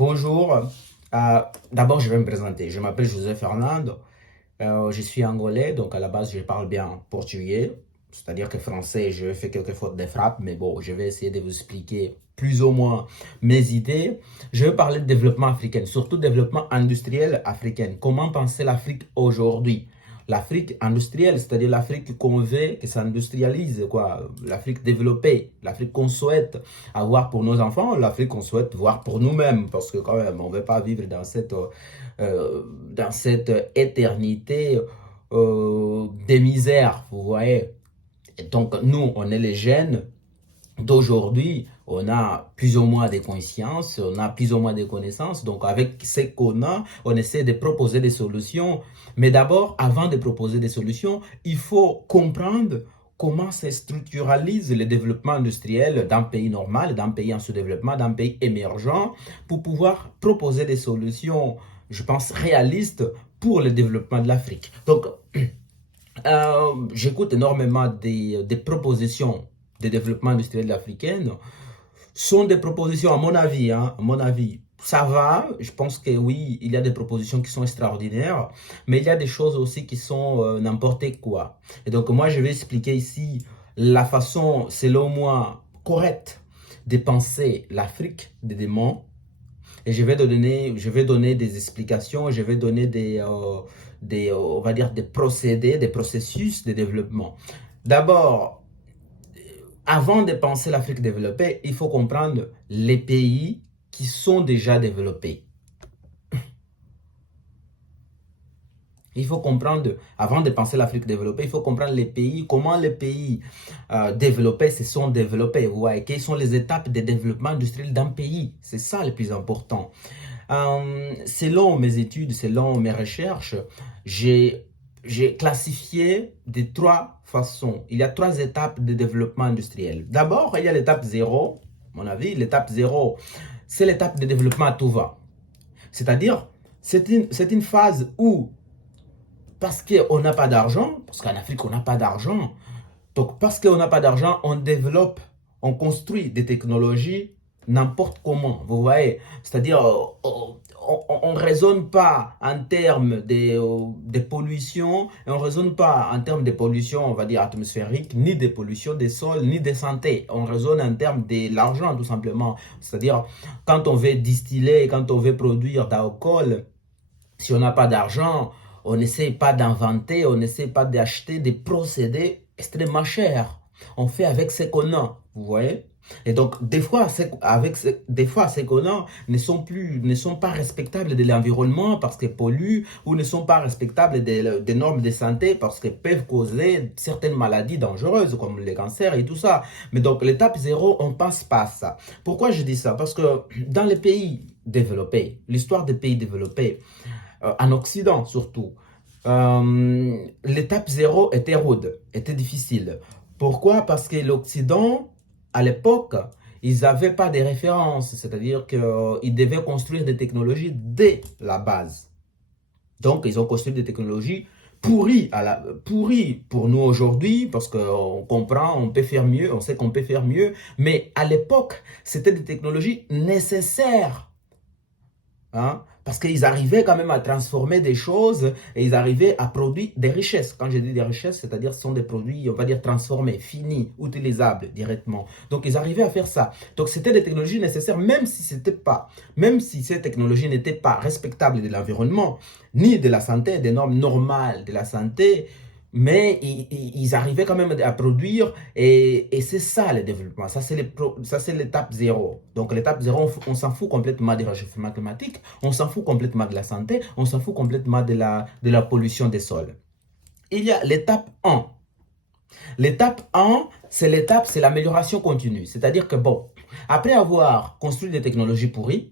Bonjour. D'abord, je vais me présenter. Je m'appelle José Fernando. Je suis angolais, donc à la base, je parle bien portugais. C'est-à-dire que français, je fais quelques fautes de frappe, mais bon, je vais essayer de vous expliquer plus ou moins mes idées. Je vais parler de développement africain, surtout développement industriel africain. Comment penser l'Afrique aujourd'hui? L'Afrique industrielle, c'est-à-dire l'Afrique qu'on veut, que s'industrialise, quoi. L'Afrique développée, l'Afrique qu'on souhaite avoir pour nos enfants, l'Afrique qu'on souhaite voir pour nous-mêmes, parce que quand même, on ne veut pas vivre dans cette éternité des misères, vous voyez. Et donc, nous, on est les jeunes d'aujourd'hui, on a plus ou moins de conscience, on a plus ou moins de connaissances. Donc, avec ce qu'on a, on essaie de proposer des solutions. Mais d'abord, avant de proposer des solutions, il faut comprendre comment se structuralise le développement industriel d'un pays normal, d'un pays en sous-développement, d'un pays émergent, pour pouvoir proposer des solutions, je pense, réalistes pour le développement de l'Afrique. Donc, j'écoute énormément des propositions de développement industriel africain. Sont des propositions, à mon avis, hein, à mon avis, ça va. Je pense que oui, il y a des propositions qui sont extraordinaires, mais il y a des choses aussi qui sont n'importe quoi. Et donc, moi, je vais expliquer ici la façon, selon moi, correcte de penser l'Afrique de demain. Et je vais donner des explications, je vais donner on va dire des procédés, des processus de développement. D'abord, avant de penser l'Afrique développée, il faut comprendre les pays qui sont déjà développés. Il faut comprendre, avant de penser l'Afrique développée, il faut comprendre les pays, comment les pays développés se sont développés. Vous voyez, quelles sont les étapes de développement industriel d'un pays. C'est ça le plus important. Selon mes études, selon mes recherches, j'ai classifié de trois façons. Il y a trois étapes de développement industriel. D'abord, il y a l'étape 0, à mon avis. L'étape 0, c'est l'étape de développement à tout va. C'est-à-dire, c'est une phase où, parce qu'on n'a pas d'argent, parce qu'en Afrique, on n'a pas d'argent, donc parce qu'on n'a pas d'argent, on développe, on construit des technologies n'importe comment, vous voyez. C'est-à-dire, on ne raisonne pas en termes de pollution, et on ne raisonne pas en termes de pollution, on va dire, atmosphérique, ni de pollution des sols, ni de santé. On raisonne en termes de l'argent, tout simplement. C'est-à-dire, quand on veut distiller, quand on veut produire d'alcool, si on n'a pas d'argent, on n'essaie pas d'inventer, on n'essaie pas d'acheter des procédés extrêmement chers. On fait avec ce qu'on a, vous voyez. Et donc, des fois, ces qu'on a ne sont pas respectables de l'environnement parce qu'ils polluent ou ne sont pas respectables des normes de santé parce qu'ils peuvent causer certaines maladies dangereuses comme les cancers et tout ça. Mais donc, l'étape 0, on passe pas ça. Pourquoi je dis ça? Parce que dans les pays développés, l'histoire des pays développés, en Occident surtout, l'étape 0 était rude, était difficile. Pourquoi? Parce que l'Occident, à l'époque, ils n'avaient pas de références, c'est-à-dire qu'ils devaient construire des technologies dès la base. Donc, ils ont construit des technologies pourries pour nous aujourd'hui, parce qu'on comprend, on peut faire mieux, on sait qu'on peut faire mieux, mais à l'époque, c'était des technologies nécessaires. Hein? Parce qu'ils arrivaient quand même à transformer des choses et ils arrivaient à produire des richesses. Quand je dis des richesses, c'est-à-dire ce sont des produits, on va dire, transformés, finis, utilisables directement. Donc, ils arrivaient à faire ça. Donc, c'était des technologies nécessaires, même si ces technologies n'étaient pas respectables de l'environnement, ni de la santé, des normes normales de la santé, mais ils arrivaient quand même à produire et c'est ça le développement. Ça, c'est l'étape 0. Donc, l'étape 0, on s'en fout complètement des réchauffements climatiques, on s'en fout complètement de la santé, on s'en fout complètement de la pollution des sols. Il y a l'étape 1. L'étape 1, c'est l'amélioration continue. C'est-à-dire que, bon, après avoir construit des technologies pourries,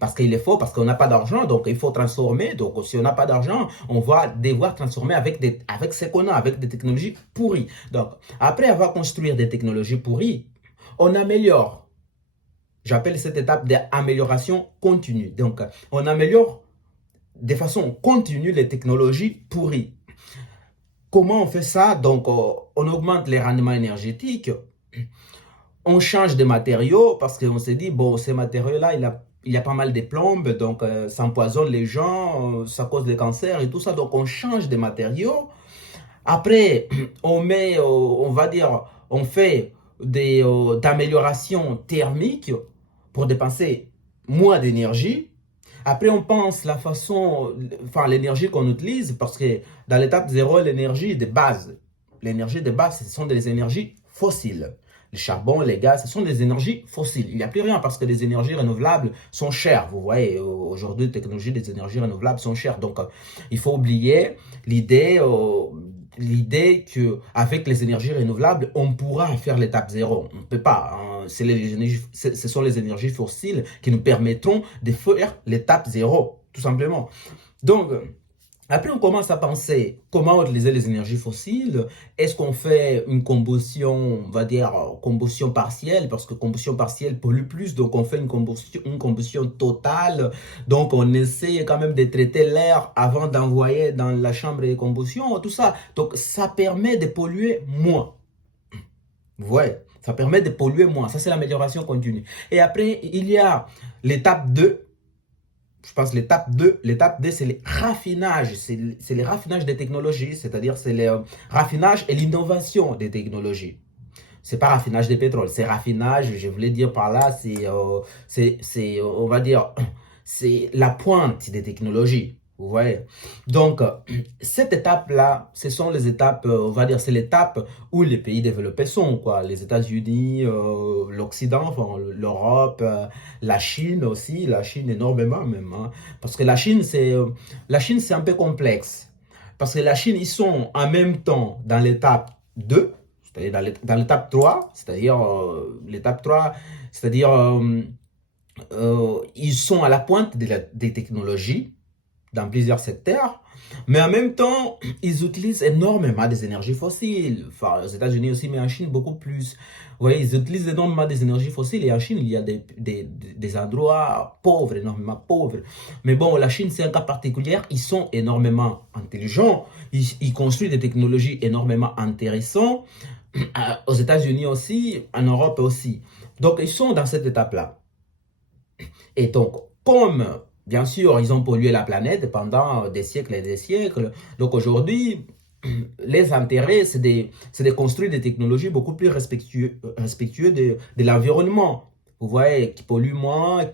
parce qu'il est faux, parce qu'on n'a pas d'argent, donc il faut transformer. Donc si on n'a pas d'argent, on va devoir transformer avec ce qu'on a, avec des technologies pourries. Donc après avoir construit des technologies pourries, on améliore. J'appelle cette étape d'amélioration continue. Donc on améliore de façon continue les technologies pourries. Comment on fait ça? Donc on augmente les rendements énergétiques. On change de matériaux parce qu'on s'est dit, bon, ces matériaux-là, il y a pas mal de plombes, donc ça empoisonne les gens, ça cause des cancers et tout ça. Donc on change des matériaux. Après, on met, on va dire, on fait d'améliorations thermiques pour dépenser moins d'énergie. Après, on pense la façon, enfin l'énergie qu'on utilise, parce que dans l'étape zéro, l'énergie de base, ce sont des énergies fossiles. Le charbon, les gaz, ce sont des énergies fossiles. Il n'y a plus rien parce que les énergies renouvelables sont chères. Vous voyez, aujourd'hui, les technologies des énergies renouvelables sont chères. Donc, il faut oublier l'idée l'idée qu'avec les énergies renouvelables, on pourra faire l'étape zéro. On ne peut pas. Hein. Ce sont les énergies fossiles qui nous permettront de faire l'étape zéro, tout simplement. Donc, après, on commence à penser comment utiliser les énergies fossiles. Est-ce qu'on fait une combustion, on va dire combustion partielle, parce que combustion partielle pollue plus, donc on fait une combustion totale. Donc on essaie quand même de traiter l'air avant d'envoyer dans la chambre de combustion, tout ça. Donc ça permet de polluer moins. Vous voyez, ça permet de polluer moins. Ça, c'est l'amélioration continue. Et après, il y a l'étape 2. Je pense l'étape 2, c'est le raffinage, c'est le raffinage des technologies, c'est-à-dire c'est le raffinage et l'innovation des technologies. C'est pas raffinage de pétrole, c'est raffinage, je voulais dire par là, on va dire, c'est la pointe des technologies. Vous voyez? Donc, cette étape-là, ce sont les étapes, on va dire, c'est l'étape où les pays développés sont, quoi. Les États-Unis, l'Occident, enfin, l'Europe, la Chine aussi, la Chine énormément même. Hein. Parce que la Chine, c'est un peu complexe. Parce que la Chine, ils sont en même temps dans l'étape 2, c'est-à-dire dans l'étape 3, c'est-à-dire l'étape 3, c'est-à-dire ils sont à la pointe des technologies dans plusieurs secteurs, mais en même temps, ils utilisent énormément des énergies fossiles. Enfin, aux États-Unis aussi, mais en Chine, beaucoup plus. Vous voyez, ils utilisent énormément des énergies fossiles et en Chine, il y a des endroits pauvres, énormément pauvres. Mais bon, la Chine, c'est un cas particulier. Ils sont énormément intelligents. Ils construisent des technologies énormément intéressantes. Aux États-Unis aussi, en Europe aussi. Donc, ils sont dans cette étape-là. Et donc, comme bien sûr, ils ont pollué la planète pendant des siècles et des siècles. Donc aujourd'hui, les intérêts, c'est de construire des technologies beaucoup plus respectueuses de l'environnement. Vous voyez, qui polluent moins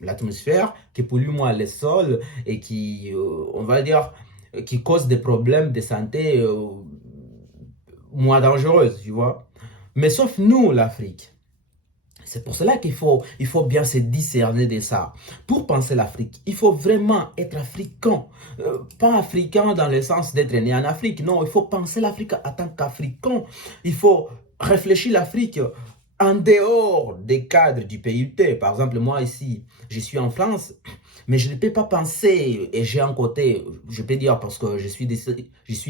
l'atmosphère, qui polluent moins les sols et qui, on va dire, qui causent des problèmes de santé moins dangereux, tu vois. Mais sauf nous, l'Afrique. C'est pour cela il faut bien se discerner de ça. Pour penser l'Afrique, il faut vraiment être africain. Pas africain dans le sens d'être né en Afrique. Non, il faut penser l'Afrique en tant qu'Africain. Il faut réfléchir l'Afrique en dehors des cadres du PUT. Par exemple, moi ici, je suis en France, mais je ne peux pas penser, et j'ai un côté, je peux dire parce que je suis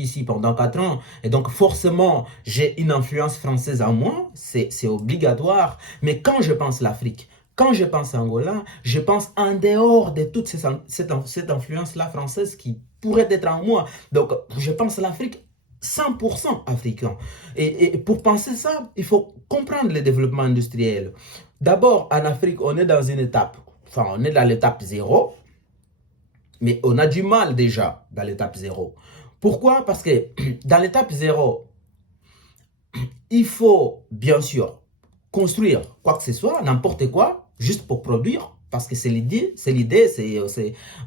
ici pendant 4 ans, et donc forcément, j'ai une influence française en moi, c'est obligatoire, mais quand je pense l'Afrique, quand je pense Angola, je pense en dehors de toute cette influence-là française qui pourrait être en moi. Donc, je pense l'Afrique 100% africain. Et pour penser ça, il faut comprendre le développement industriel. D'abord, en Afrique, on est dans une étape, enfin, on est dans l'étape zéro, mais on a du mal déjà dans l'étape zéro. Pourquoi? Parce que dans l'étape zéro, il faut bien sûr construire quoi que ce soit, n'importe quoi, juste pour produire, parce que c'est l'idée,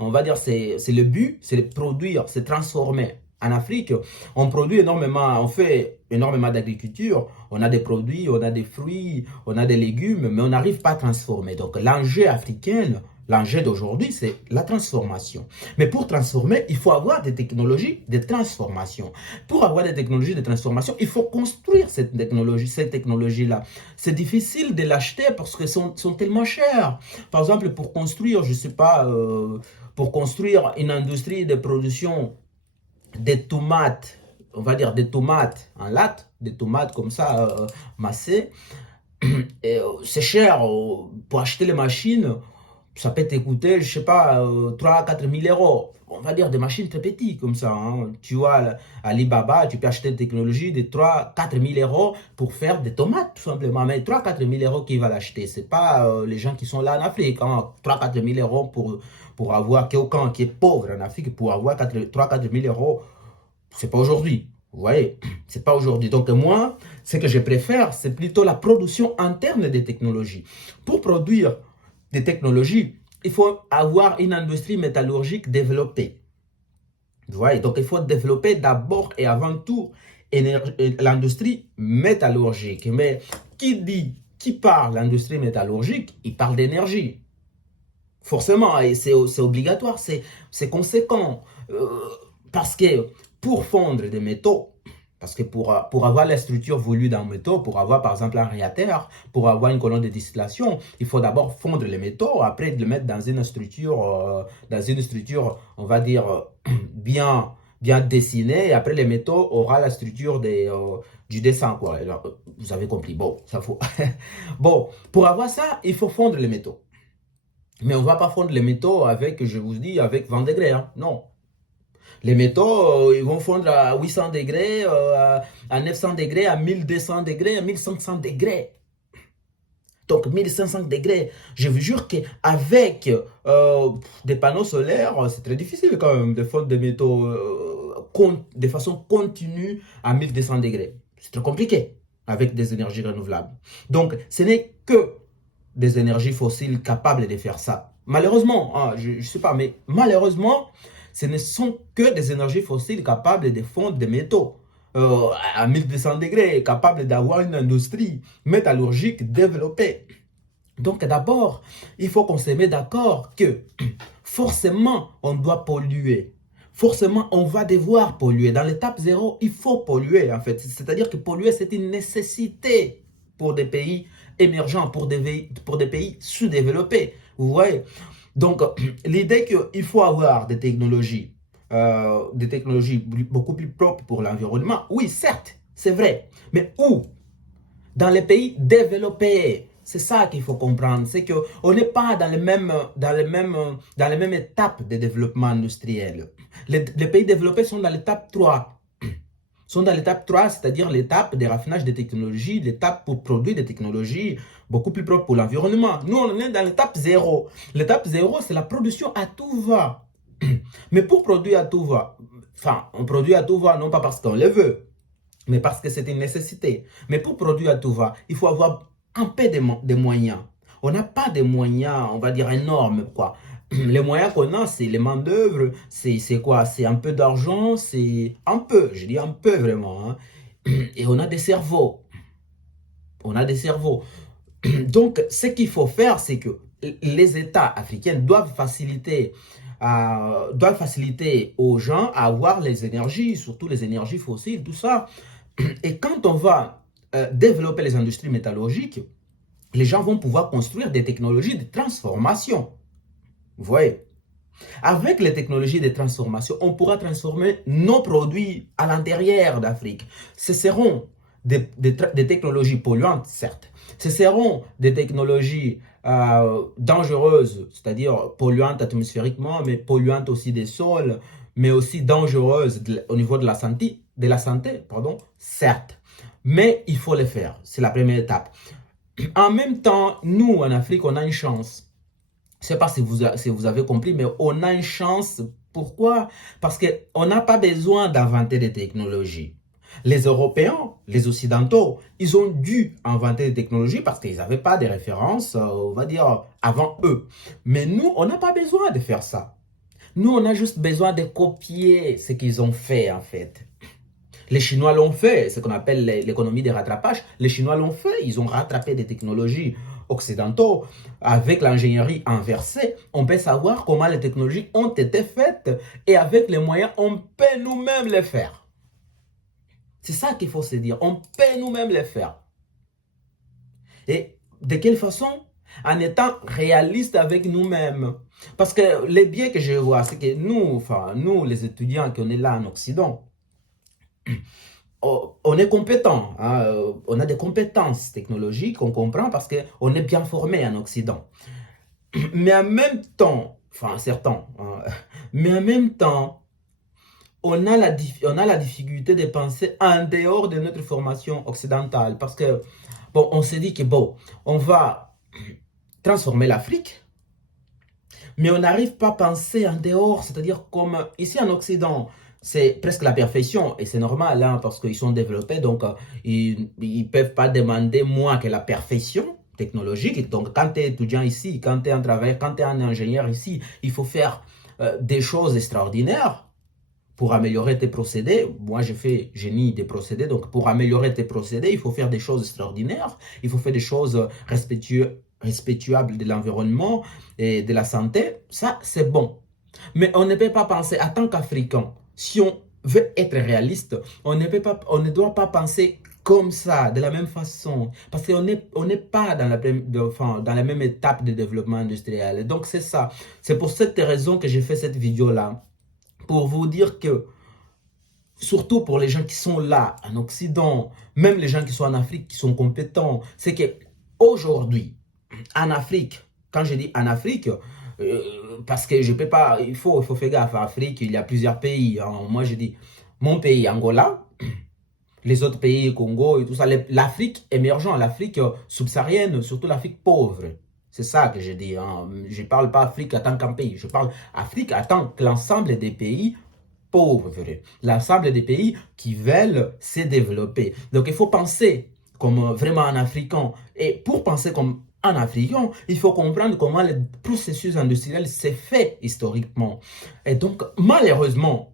on va dire, c'est le but, c'est de produire, c'est transformer. En Afrique, on produit énormément, on fait énormément d'agriculture, on a des produits, on a des fruits, on a des légumes, mais on n'arrive pas à transformer. Donc l'enjeu africain, l'enjeu d'aujourd'hui, c'est la transformation. Mais pour transformer, il faut avoir des technologies de transformation. Pour avoir des technologies de transformation, il faut construire cette technologie-là. C'est difficile de l'acheter parce que sont tellement chers. Par exemple, pour construire, je ne sais pas, pour construire une industrie de production des tomates, on va dire des tomates en latte, des tomates comme ça, massées, c'est cher pour acheter les machines. ça peut te coûter, je sais pas, 3 à 4 000 euros. On va dire des machines très petites comme ça, hein. Tu vois, Alibaba, tu peux acheter une technologie de 3 à 4 000 euros pour faire des tomates, tout simplement. Mais 3 à 4 000 euros, qui va l'acheter? C'est pas les gens qui sont là en Afrique, hein. 3 à 4 000 euros pour avoir quelqu'un qui est pauvre en Afrique, pour avoir 3 à 4 000 euros, c'est pas aujourd'hui. Vous voyez, c'est pas aujourd'hui. Donc moi, ce que je préfère, c'est plutôt la production interne des technologies. Pour produire des technologies, il faut avoir une industrie métallurgique développée. Vous voyez, donc il faut développer d'abord et avant tout l'industrie métallurgique. Mais qui parle d'industrie métallurgique, il parle d'énergie. Forcément, et c'est obligatoire, c'est conséquent. Euh, Parce que pour fondre des métaux, parce que pour avoir la structure voulue d'un métaux, pour avoir par exemple un réacteur, pour avoir une colonne de distillation, il faut d'abord fondre les métaux, après le mettre dans une structure, on va dire, bien dessinée, et après les métaux aura la structure du dessin, quoi. Alors, vous avez compris, bon, ça faut. Bon, pour avoir ça, il faut fondre les métaux. Mais on ne va pas fondre les métaux avec, je vous dis, avec 20 degrés, hein. Non. Les métaux, ils vont fondre à 800 degrés, à 900 degrés, à 1200 degrés, à 1500 degrés. Donc 1500 degrés, je vous jure qu'avec des panneaux solaires, c'est très difficile quand même de fondre des métaux de façon continue à 1200 degrés. C'est très compliqué avec des énergies renouvelables. Donc ce n'est que des énergies fossiles capables de faire ça. Malheureusement, hein, je ne sais pas, mais malheureusement, ce ne sont que des énergies fossiles capables de fondre des métaux à 1200 degrés, capables d'avoir une industrie métallurgique développée. Donc d'abord, il faut qu'on se mette d'accord que forcément, on doit polluer. Forcément, on va devoir polluer. Dans l'étape zéro, il faut polluer, en fait. C'est-à-dire que polluer, c'est une nécessité pour des pays émergents, pour des pays sous-développés. Vous voyez? Donc, l'idée qu'il faut avoir des technologies beaucoup plus propres pour l'environnement, oui, certes, c'est vrai. Mais où? Dans les pays développés. C'est ça qu'il faut comprendre, c'est qu'on n'est pas dans les mêmes étapes de développement industriel. Les pays développés sont dans l'étape 3. Sont dans l'étape 3, c'est-à-dire l'étape de raffinage des technologies, l'étape pour produire des technologies beaucoup plus propres pour l'environnement. Nous, on est dans l'étape 0. L'étape 0, c'est la production à tout va. Mais pour produire à tout va, enfin, on produit à tout va non pas parce qu'on le veut, mais parce que c'est une nécessité. Mais pour produire à tout va, il faut avoir un peu de moyens. On n'a pas de moyens, on va dire, énormes, quoi. Les moyens qu'on a, c'est les main-d'œuvre, c'est quoi? C'est un peu d'argent, c'est un peu, je dis un peu vraiment, hein. Et on a des cerveaux. On a des cerveaux. Donc, ce qu'il faut faire, c'est que les États africains doivent faciliter aux gens à avoir les énergies, surtout les énergies fossiles, tout ça. Et quand on va développer les industries métallurgiques, les gens vont pouvoir construire des technologies de transformation. Vous voyez? Avec les technologies de transformation, on pourra transformer nos produits à l'intérieur d'Afrique. Ce seront des technologies polluantes, certes. Ce seront des technologies dangereuses, c'est-à-dire polluantes atmosphériquement, mais polluantes aussi des sols, mais aussi dangereuses au niveau de la santé, pardon, certes. Mais il faut le faire, c'est la première étape. En même temps, nous, en Afrique, on a une chance. Je ne sais pas si vous avez compris, mais on a une chance. Pourquoi? Parce qu'on n'a pas besoin d'inventer des technologies. Les Européens, les Occidentaux, ils ont dû inventer des technologies parce qu'ils n'avaient pas de références, on va dire, avant eux. Mais nous, on n'a pas besoin de faire ça. Nous, on a juste besoin de copier ce qu'ils ont fait, en fait. Les Chinois l'ont fait, ce qu'on appelle l'économie des rattrapages. Les Chinois l'ont fait, ils ont rattrapé des technologies occidentaux. Avec l'ingénierie inversée, on peut savoir comment les technologies ont été faites et avec les moyens, on peut nous-mêmes les faire. C'est ça qu'il faut se dire, on peut nous-mêmes les faire. Et de quelle façon? En étant réaliste avec nous-mêmes. Parce que les biais que je vois, c'est que nous, les étudiants qui on est là en Occident, on est compétent, hein, on a des compétences technologiques, on comprend parce qu'on est bien formé en Occident. Mais en même temps, enfin certains, hein, mais en même temps, on a la difficulté de penser en dehors de notre formation occidentale. Parce que, bon, on s'est dit que, bon, on va transformer l'Afrique, mais on n'arrive pas à penser en dehors, c'est-à-dire comme ici en Occident, c'est presque la perfection, et c'est normal, hein, parce qu'ils sont développés, donc ils ne peuvent pas demander moins que la perfection technologique. Donc quand tu es étudiant ici, quand tu es un travailleur, quand tu es un ingénieur ici, il faut faire des choses extraordinaires pour améliorer tes procédés. Moi, j'ai fait génie des procédés, donc pour améliorer tes procédés, il faut faire des choses extraordinaires, il faut faire des choses respectuables de l'environnement et de la santé. Ça, c'est bon. Mais on ne peut pas penser, en tant qu'Africain, si on veut être réaliste, on ne doit pas penser comme ça, de la même façon, parce qu'on n'est pas dans enfin, dans la même étape de développement industriel. Donc c'est ça. C'est pour cette raison que j'ai fait cette vidéo-là, pour vous dire que, surtout pour les gens qui sont là, en Occident, même les gens qui sont en Afrique, qui sont compétents, c'est que aujourd'hui, en Afrique, quand je dis en Afrique, parce que je peux pas, il faut faire gaffe, en Afrique, il y a plusieurs pays, hein. Moi, je dis, mon pays, Angola, les autres pays, Congo et tout ça, l'Afrique émergente, l'Afrique subsaharienne, surtout l'Afrique pauvre. C'est ça que je dis, hein. Je ne parle pas Afrique en tant qu'un pays, je parle Afrique en tant que l'ensemble des pays pauvres, l'ensemble des pays qui veulent se développer. Donc il faut penser comme vraiment un Africain. Et pour penser comme un Africain, il faut comprendre comment le processus industriel s'est fait historiquement. Et donc malheureusement,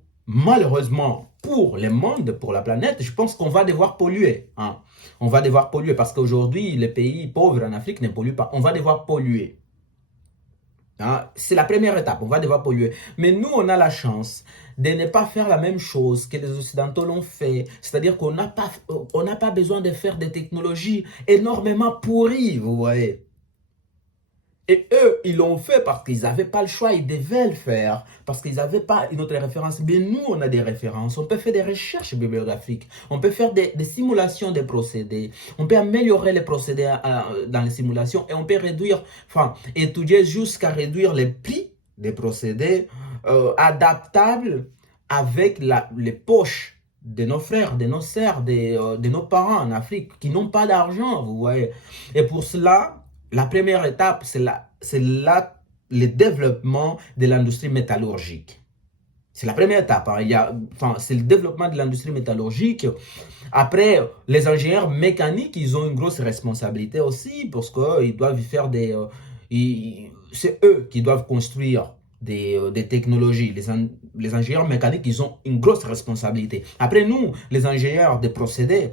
pour le monde, pour la planète, je pense qu'on va devoir polluer, hein. On va devoir polluer parce qu'aujourd'hui, les pays pauvres en Afrique ne polluent pas. On va devoir polluer. Hein? C'est la première étape, on va devoir polluer. Mais nous, on a la chance de ne pas faire la même chose que les Occidentaux l'ont fait. C'est-à-dire qu'on n'a pas besoin de faire des technologies énormément pourries, vous voyez. Et eux, ils l'ont fait parce qu'ils n'avaient pas le choix, ils devaient le faire, parce qu'ils n'avaient pas une autre référence. Mais nous, on a des références, on peut faire des recherches bibliographiques, on peut faire des simulations des procédés, on peut améliorer les procédés dans les simulations et on peut réduire, enfin, étudier jusqu'à réduire les prix des procédés adaptables avec les poches de nos frères, de nos sœurs, de nos parents en Afrique qui n'ont pas d'argent, vous voyez. Et pour cela, la première étape, c'est le développement de l'industrie métallurgique. C'est la première étape, hein. Enfin, c'est le développement de l'industrie métallurgique. Après, les ingénieurs mécaniques, ils ont une grosse responsabilité aussi parce qu'ils doivent faire c'est eux qui doivent construire des technologies. Les ingénieurs mécaniques, ils ont une grosse responsabilité. Après, nous, les ingénieurs des procédés,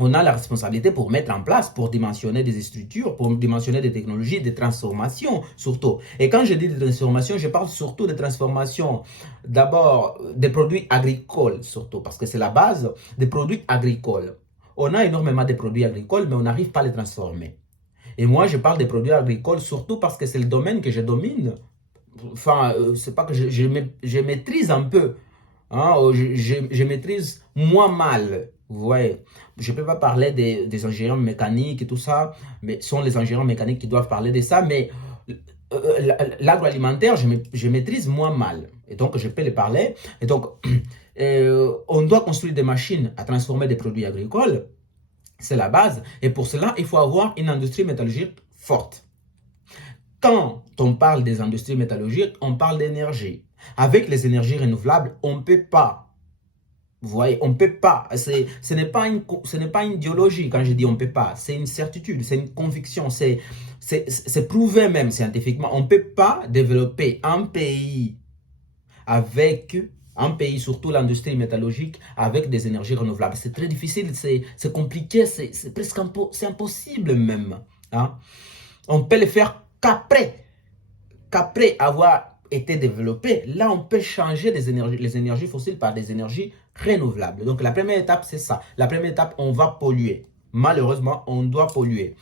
on a la responsabilité pour mettre en place, pour dimensionner des structures, pour dimensionner des technologies, des transformations surtout. Et quand je dis des transformations, je parle surtout de transformations, d'abord des produits agricoles surtout, parce que c'est la base des produits agricoles. On a énormément de produits agricoles, mais on n'arrive pas à les transformer. Et moi, je parle des produits agricoles surtout parce que c'est le domaine que je domine. Enfin, c'est pas que je maîtrise un peu, hein, je maîtrise moins mal. Vous voyez, je ne peux pas parler des ingénieurs mécaniques et tout ça, mais ce sont les ingénieurs mécaniques qui doivent parler de ça, mais l'agroalimentaire, je maîtrise moins mal. Et donc, je peux les parler. Et donc, on doit construire des machines à transformer des produits agricoles. C'est la base. Et pour cela, il faut avoir une industrie métallurgique forte. Quand on parle des industries métallurgiques, on parle d'énergie. Avec les énergies renouvelables, on ne peut pas. Vous voyez, on ne peut pas. Ce n'est pas une idéologie quand je dis on ne peut pas. C'est une certitude, c'est une conviction, c'est prouvé même scientifiquement. On ne peut pas développer un pays surtout l'industrie métallurgique, avec des énergies renouvelables. C'est très difficile, c'est compliqué, c'est presque impossible même. Hein? On peut le faire qu'après avoir été développé, là on peut changer les énergies fossiles par des énergies renouvelables. Donc la première étape, c'est ça. La première étape, on va polluer. Malheureusement, on doit polluer.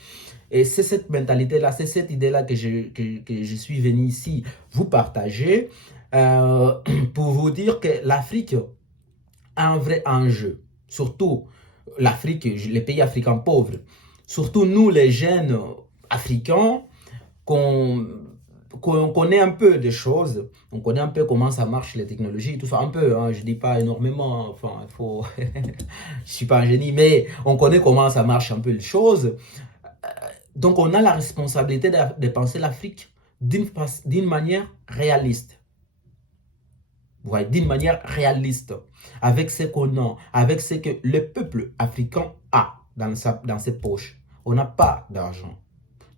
Et c'est cette mentalité-là, c'est cette idée-là que je suis venu ici vous partager pour vous dire que l'Afrique a un vrai enjeu. Surtout l'Afrique, les pays africains pauvres. Surtout nous, les jeunes africains, qu'on connaît un peu des choses, on connaît un peu comment ça marche les technologies, tout ça, un peu, hein, je dis pas énormément, hein, enfin, il faut, je suis pas un génie, mais on connaît comment ça marche un peu les choses. Donc, on a la responsabilité de penser l'Afrique d'une manière réaliste. Vous voyez, d'une manière réaliste, avec ce qu'on a, avec ce que le peuple africain a dans ses poches. On n'a pas d'argent.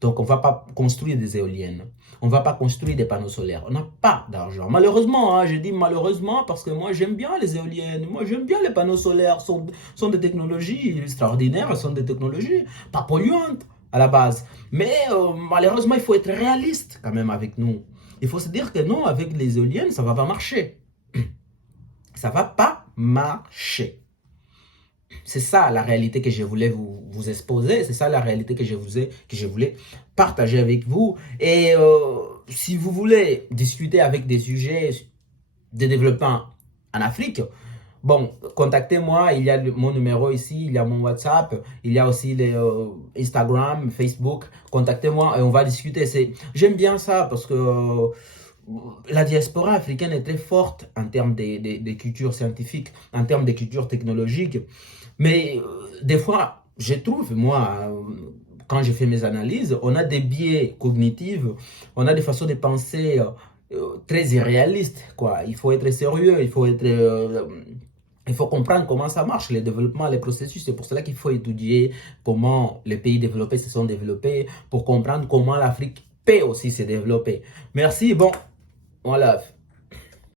Donc, on ne va pas construire des éoliennes. On ne va pas construire des panneaux solaires. On n'a pas d'argent. Malheureusement, hein, je dis malheureusement parce que moi, j'aime bien les éoliennes. Moi, j'aime bien les panneaux solaires. Sont des technologies extraordinaires. Sont des technologies pas polluantes à la base. Mais malheureusement, il faut être réaliste quand même avec nous. Il faut se dire que non, avec les éoliennes, ça ne va pas marcher. Ça ne va pas marcher. C'est ça la réalité que je voulais vous exposer. C'est ça la réalité que je voulais partager avec vous. Et si vous voulez discuter avec des sujets de développement en Afrique, bon, contactez-moi. Il y a mon numéro ici, il y a mon WhatsApp, il y a aussi les, Instagram, Facebook. Contactez-moi et on va discuter. J'aime bien ça parce que la diaspora africaine est très forte en termes de culture scientifique, en termes de culture technologique. Mais des fois, je trouve, moi, quand je fais mes analyses, on a des biais cognitifs, on a des façons de penser très irréalistes, quoi. Il faut être sérieux, il faut comprendre comment ça marche, le développement, les processus. C'est pour cela qu'il faut étudier comment les pays développés se sont développés, pour comprendre comment l'Afrique peut aussi se développer. Merci, bon, voilà.